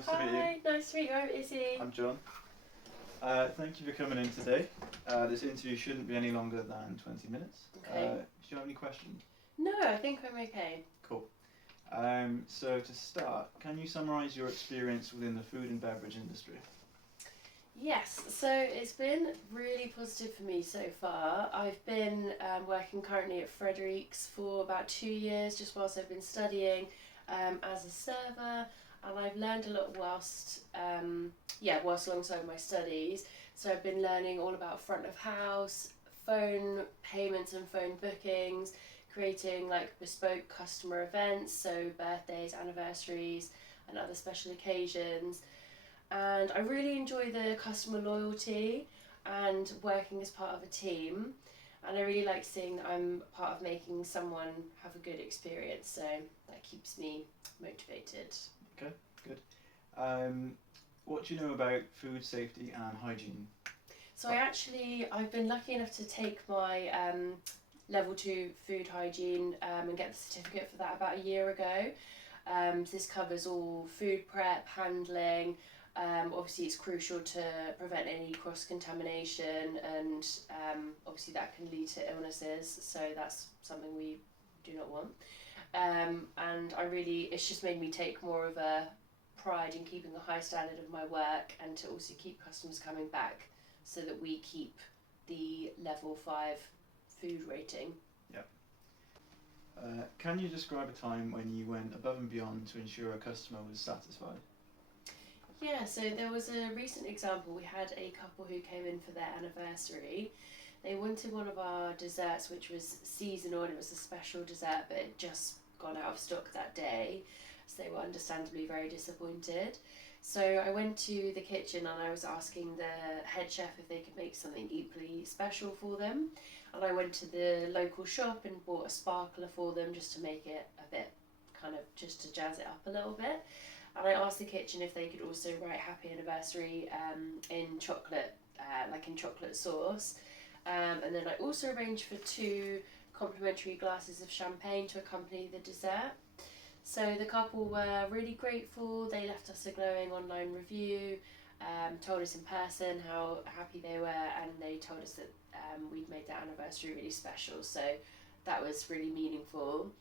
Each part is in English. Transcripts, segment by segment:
Nice to meet you. Hi, nice to meet you. I'm Izzy. I'm John. Thank you for coming in today. This interview shouldn't be any longer than 20 minutes. Okay. Do you have any questions? No, I think I'm okay. Cool. So to start, can you summarise your experience within the food and beverage industry? Yes, so it's been really positive for me so far. I've been working currently at Frederick's for about 2 years, just whilst I've been studying as a server, and I've learned a lot whilst alongside my studies. So I've been learning all about front of house, phone payments and phone bookings, creating like bespoke customer events, so birthdays, anniversaries, and other special occasions. And I really enjoy the customer loyalty and working as part of a team. And I really like seeing that I'm part of making someone have a good experience, so that keeps me motivated. Okay, good. What do you know about food safety and hygiene? So I've been lucky enough to take my level 2 food hygiene and get the certificate for that about a year ago. This covers all food prep, handling. Obviously it's crucial to prevent any cross-contamination, and obviously that can lead to illnesses, so that's something we do not want. And it's just made me take more of a pride in keeping a high standard of my work, and to also keep customers coming back so that we keep the level 5 food rating. Yeah. Can you describe a time when you went above and beyond to ensure a customer was satisfied? Yeah, so there was a recent example. We had a couple who came in for their anniversary. They wanted one of our desserts, which was seasonal, and it was a special dessert, but it just gone out of stock that day, so they were understandably very disappointed. So I went to the kitchen and I was asking the head chef if they could make something equally special for them. And I went to the local shop and bought a sparkler for them, just to make it a bit, kind of just to jazz it up a little bit. And I asked the kitchen if they could also write happy anniversary in chocolate, like in chocolate sauce. And then I also arranged for 2 complimentary glasses of champagne to accompany the dessert. So the couple were really grateful. They left us a glowing online review, told us in person how happy they were, and they told us that we'd made their anniversary really special. So that was really meaningful.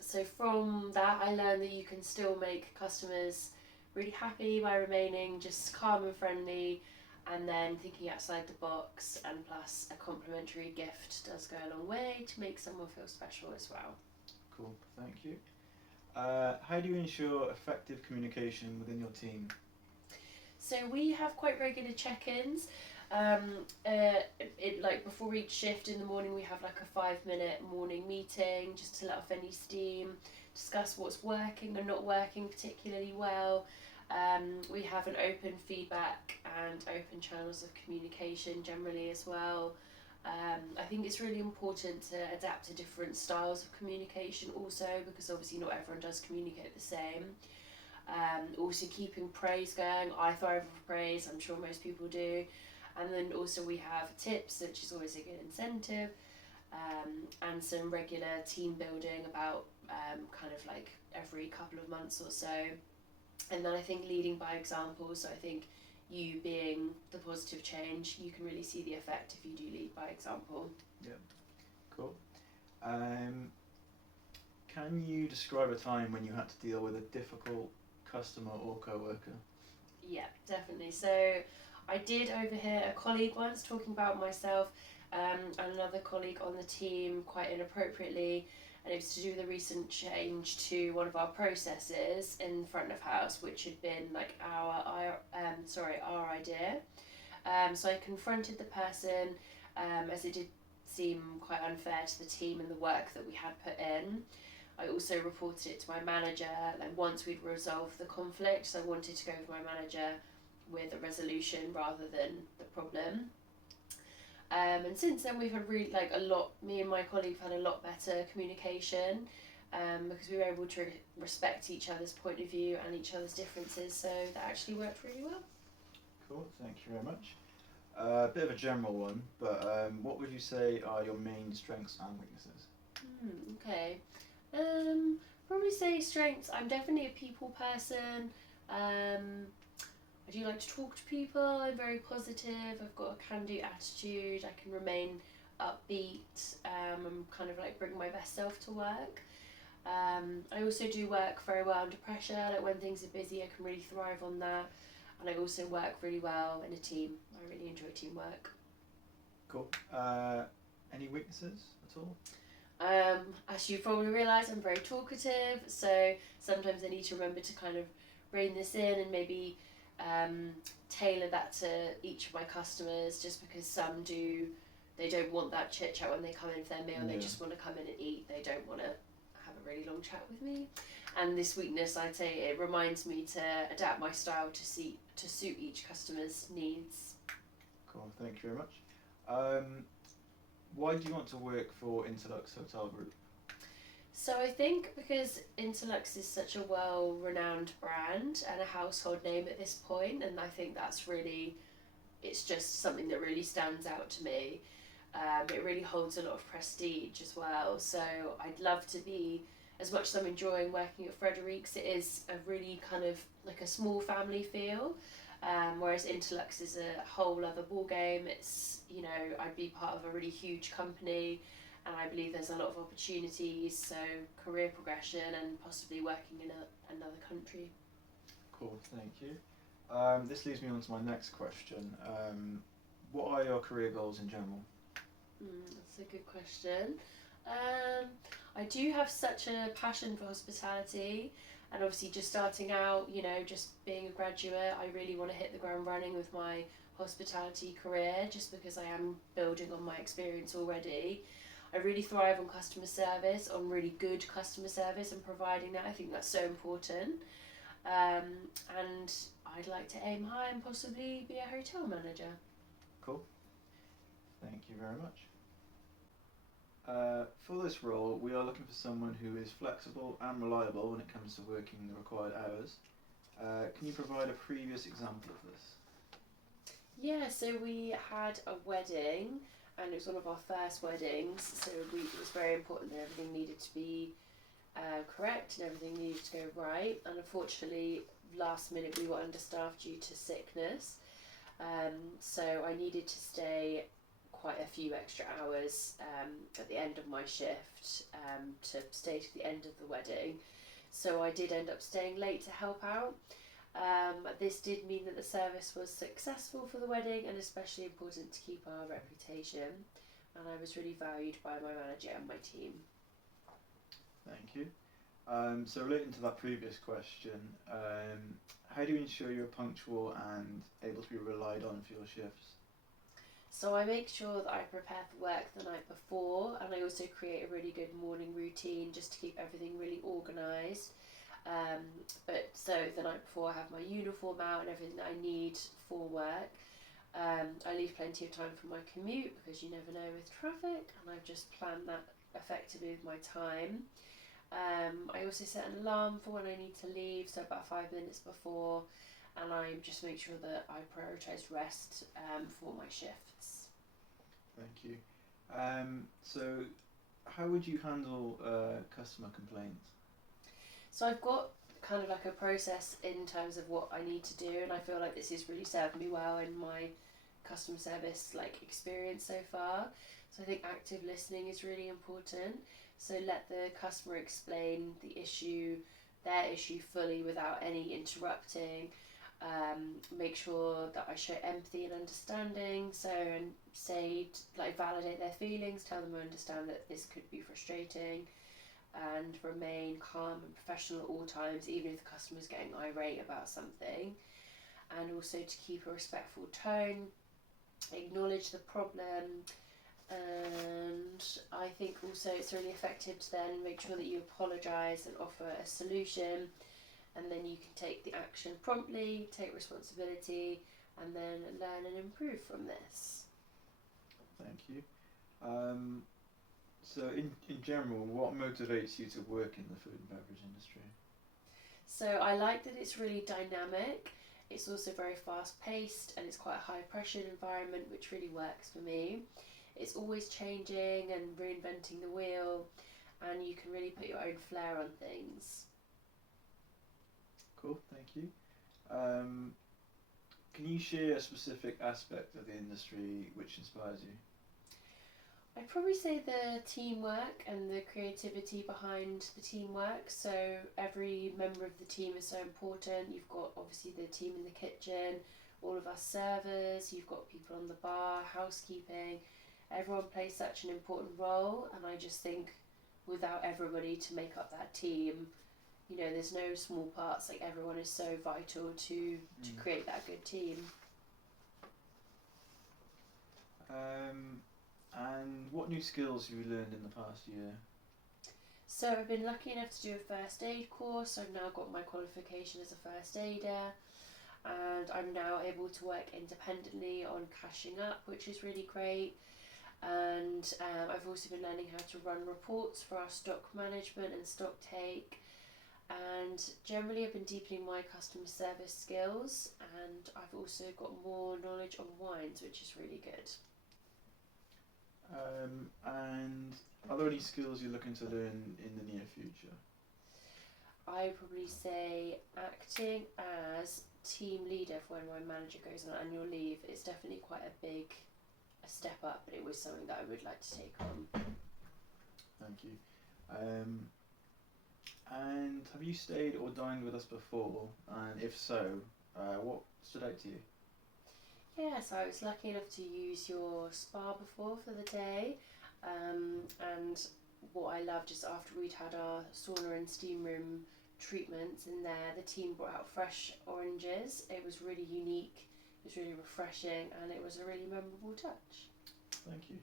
So from that I learned that you can still make customers really happy by remaining just calm and friendly, and then thinking outside the box, and plus a complimentary gift does go a long way to make someone feel special as well. Cool, thank you. How do you ensure effective communication within your team? So we have quite regular check-ins. Like before each shift in the morning, we have like a 5-minute morning meeting just to let off any steam, discuss what's working and not working particularly well. We have an open feedback and open channels of communication generally as well. I think it's really important to adapt to different styles of communication also, because obviously not everyone does communicate the same. Also keeping praise going. I thrive with praise, I'm sure most people do. And then also we have tips, which is always a good incentive, and some regular team building about kind of like every couple of months or so. And then I think leading by example, so I think you being the positive change, you can really see the effect if you do lead by example. Yeah, cool. Can you describe a time when you had to deal with a difficult customer or co-worker? Yeah, definitely. So I did overhear a colleague once talking about myself and another colleague on the team quite inappropriately, and it was to do with the recent change to one of our processes in front of house, which had been like our idea. So I confronted the person, as it did seem quite unfair to the team and the work that we had put in. I also reported it to my manager, and once we'd resolved the conflict, so I wanted to go with my manager with a resolution rather than the problem. And since then we've had really me and my colleague have had a lot better communication, because we were able to respect each other's point of view and each other's differences, so that actually worked really well. Cool, thank you very much. A bit of a general one, but what would you say are your main strengths and weaknesses? Okay. Probably say strengths. I'm definitely a people person. I do like to talk to people. I'm very positive. I've got a can-do attitude. I can remain upbeat. I'm kind of like bring my best self to work. I also do work very well under pressure. Like when things are busy, I can really thrive on that. And I also work really well in a team. I really enjoy teamwork. Cool. Any weaknesses at all? As you probably realise, I'm very talkative, so sometimes I need to remember to kind of rein this in and maybe tailor that to each of my customers, just because they don't want that chit chat when they come in for their meal. Yeah. They just want to come in and eat. They don't want to have a really long chat with me. And this weakness, I'd say, it reminds me to adapt my style to suit each customer's needs. Cool. Thank you very much. Why do you want to work for Interlux Hotel Group? So I think because Interlux is such a well-renowned brand and a household name at this point, and I think that's really, it's just something that really stands out to me. It really holds a lot of prestige as well. So I'd love to be, as much as I'm enjoying working at Frederick's, it is a really kind of like a small family feel. Whereas Interlux is a whole other ball game. It's, you know, I'd be part of a really huge company, and I believe there's a lot of opportunities, so career progression and possibly working in another country. Cool, thank you. This leads me on to my next question. What are your career goals in general? That's a good question. I do have such a passion for hospitality, and obviously just starting out, you know, just being a graduate, I really want to hit the ground running with my hospitality career, just because I am building on my experience already. I really thrive on customer service, on really good customer service and providing that. I think that's so important. And I'd like to aim high and possibly be a hotel manager. Cool. Thank you very much. For this role, we are looking for someone who is flexible and reliable when it comes to working the required hours. Can you provide a previous example of this? Yeah, so we had a wedding, and it was one of our first weddings, so it was very important that everything needed to be correct and everything needed to go right. And unfortunately, last minute we were understaffed due to sickness, so I needed to stay quite a few extra hours at the end of my shift to stay to the end of the wedding. So I did end up staying late to help out. This did mean that the service was successful for the wedding, and especially important to keep our reputation, and I was really valued by my manager and my team. Thank you. So relating to that previous question, how do you ensure you're punctual and able to be relied on for your shifts? So I make sure that I prepare for work the night before, and I also create a really good morning routine just to keep everything really organised. But so the night before I have my uniform out and everything that I need for work. I leave plenty of time for my commute because you never know with traffic, and I've just planned that effectively with my time. I also set an alarm for when I need to leave, so about 5 minutes before, and I just make sure that I prioritise rest for my shifts. Thank you. So how would you handle customer complaints? So I've got kind of like a process in terms of what I need to do, and I feel like this has really served me well in my customer service experience so far. So I think active listening is really important. So let the customer explain their issue fully without any interrupting. Make sure that I show empathy and understanding. So and validate their feelings, tell them I understand that this could be frustrating, and remain calm and professional at all times, even if the customer's getting irate about something. And also to keep a respectful tone, acknowledge the problem, and I think also it's really effective to then make sure that you apologise and offer a solution, and then you can take the action promptly, take responsibility, and then learn and improve from this. Thank you. So in general, what motivates you to work in the food and beverage industry? So I like that it's really dynamic. It's also very fast paced, and it's quite a high pressure environment, which really works for me. It's always changing and reinventing the wheel, and you can really really put your own flair on things. Cool, thank you. Can you share a specific aspect of the industry which inspires you? I'd probably say the teamwork and the creativity behind the teamwork. So every member of the team is so important. You've got obviously the team in the kitchen, all of us servers, you've got people on the bar, housekeeping. Everyone plays such an important role, and I just think without everybody to make up that team, there's no small parts. Like everyone is so vital to create that good team. And what new skills have you learned in the past year? So I've been lucky enough to do a first aid course. I've now got my qualification as a first aider, and I'm now able to work independently on cashing up, which is really great. And I've also been learning how to run reports for our stock management and stock take. And generally I've been deepening my customer service skills, and I've also got more knowledge on wines, which is really good. And are there any skills you're looking to learn in the near future? I would probably say acting as team leader for when my manager goes on annual leave is definitely quite a step up, but it was something that I would like to take on. Thank you. And have you stayed or dined with us before? And if so, what stood out to you? Yeah, so I was lucky enough to use your spa before for the day, and what I loved is after we'd had our sauna and steam room treatments in there, the team brought out fresh oranges. It was really unique, it was really refreshing, and it was a really memorable touch. Thank you.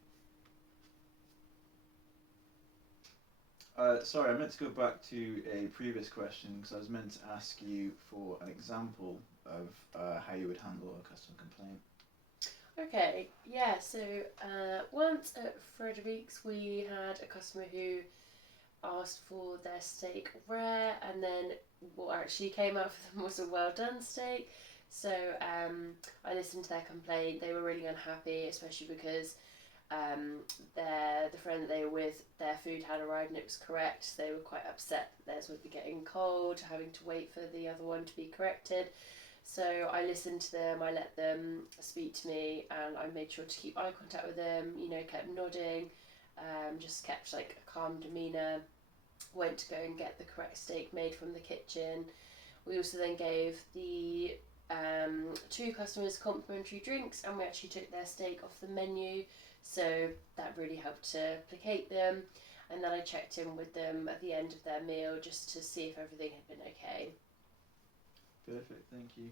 Sorry, I meant to go back to a previous question because I was meant to ask you for an example of how you would handle a customer complaint. Okay, yeah, so once at Frederick's we had a customer who asked for their steak rare, and then what actually came out for them was a well done steak. So I listened to their complaint. They were really unhappy, especially because the friend that they were with, their food had arrived and it was correct. So they were quite upset that theirs would be getting cold, having to wait for the other one to be corrected. So I listened to them, I let them speak to me, and I made sure to keep eye contact with them, kept nodding, just kept like a calm demeanour, went to go and get the correct steak made from the kitchen. We also then gave the two customers complimentary drinks, and we actually took their steak off the menu, so that really helped to placate them. And then I checked in with them at the end of their meal just to see if everything had been okay. Perfect, thank you.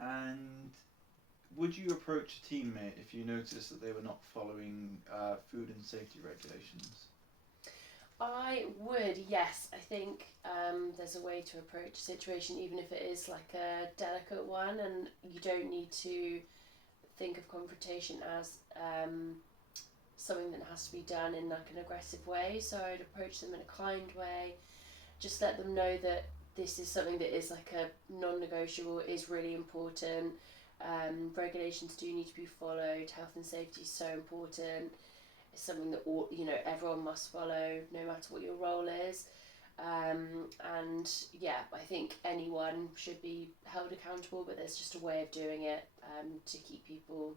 And would you approach a teammate if you noticed that they were not following food and safety regulations? I would, yes. I think there's a way to approach a situation, even if it is like a delicate one, and you don't need to think of confrontation as something that has to be done in like an aggressive way. So I'd approach them in a kind way, just let them know that this is something that is like a non-negotiable, is really important. Regulations do need to be followed. Health and safety is so important. It's something that everyone must follow, no matter what your role is. And yeah, I think anyone should be held accountable, but there's just a way of doing it to keep people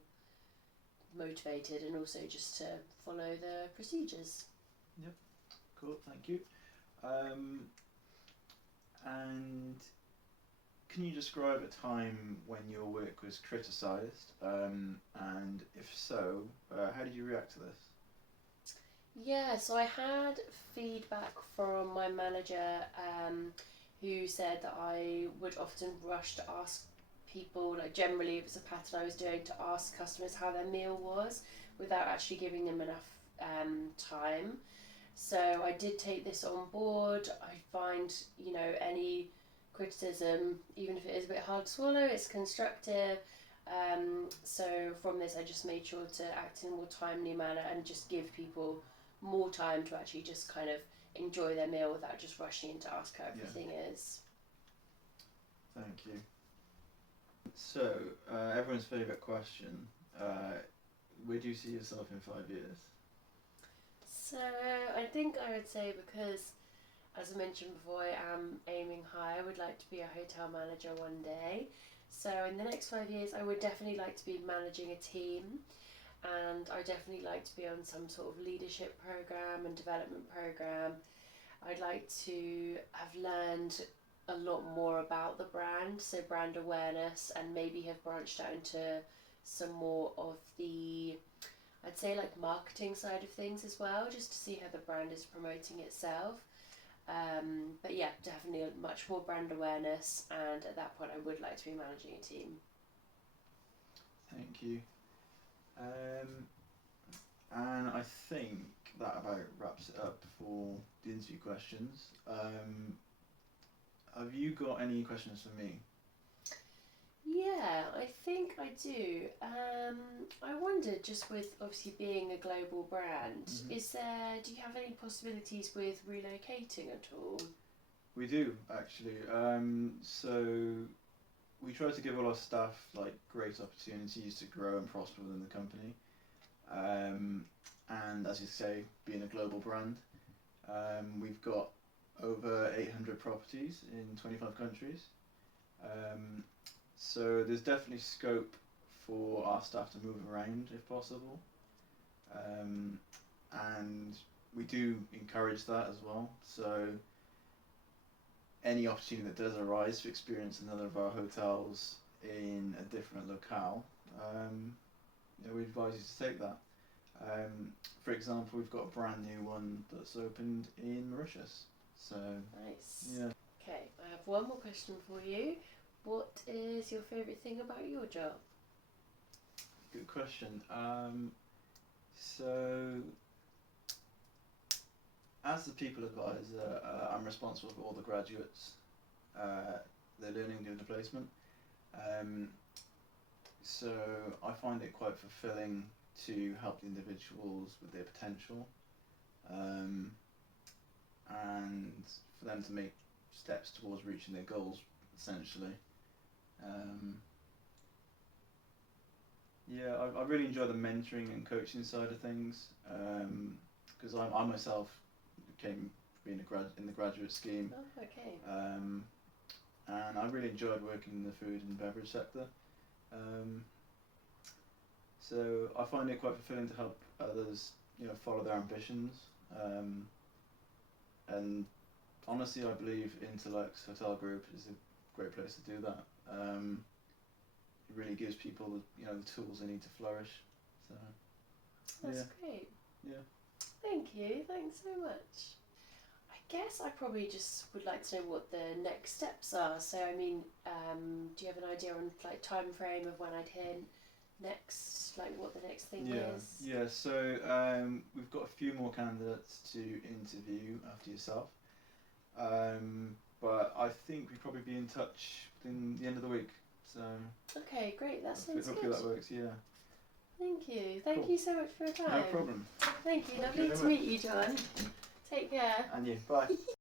motivated and also just to follow the procedures. Yep, cool, thank you. And can you describe a time when your work was criticised? And if so, how did you react to this? Yeah, so I had feedback from my manager who said that I would often rush to ask people, like generally it was a pattern I was doing, to ask customers how their meal was without actually giving them enough time. So I did take this on board. I find, any criticism, even if it is a bit hard to swallow, it's constructive. So from this I just made sure to act in a more timely manner and just give people more time to actually just kind of enjoy their meal without just rushing in to ask how everything is. Thank you. So, everyone's favourite question, where do you see yourself in 5 years? So I think I would say, because as I mentioned before, I am aiming high. I would like to be a hotel manager one day. So in the next 5 years, I would definitely like to be managing a team, and I definitely like to be on some sort of leadership program and development program. I'd like to have learned a lot more about the brand, so brand awareness, and maybe have branched out into some more of the, I'd say, like marketing side of things as well, just to see how the brand is promoting itself. But yeah, definitely much more brand awareness, and at that point, I would like to be managing a team. Thank you. And I think that about wraps it up for the interview questions. Have you got any questions for me? Yeah, I think I do. I wondered, just with obviously being a global brand, do you have any possibilities with relocating at all? We do actually. So we try to give all our staff like great opportunities to grow and prosper within the company. And as you say, being a global brand, we've got over 800 properties in 25 countries. So there's definitely scope for our staff to move around if possible. And we do encourage that as well. So any opportunity that does arise to experience another of our hotels in a different locale, we advise you to take that. For example, we've got a brand new one that's opened in Mauritius. So Nice. yeah. Okay, I have one more question for you. What is your favourite thing about your job? Good question. So as the people advisor, I'm responsible for all the graduates, their learning during the placement. So I find it quite fulfilling to help the individuals with their potential, and for them to make steps towards reaching their goals, essentially. Yeah, I really enjoy the mentoring and coaching side of things, because I myself came being in the graduate scheme, Oh, okay. and I really enjoyed working in the food and beverage sector. So I find it quite fulfilling to help others, follow their ambitions. And honestly, I believe Interlux Hotel Group is a great place to do that. It really gives people, the tools they need to flourish. So That's great. Yeah. Thank you. Thanks so much. I guess I probably just would like to know what the next steps are. So, I mean, do you have an idea on like time frame of when I'd hear next, like what the next thing is? Yeah. So we've got a few more candidates to interview after yourself, but I think we'll probably be in touch within the end of the week. So okay, great. That sounds hopefully good. that works. Yeah. Thank you. Thank Cool. you so much for your time. No problem. Thank you. Thank Lovely you to very meet you, John. Take care. And you. Bye.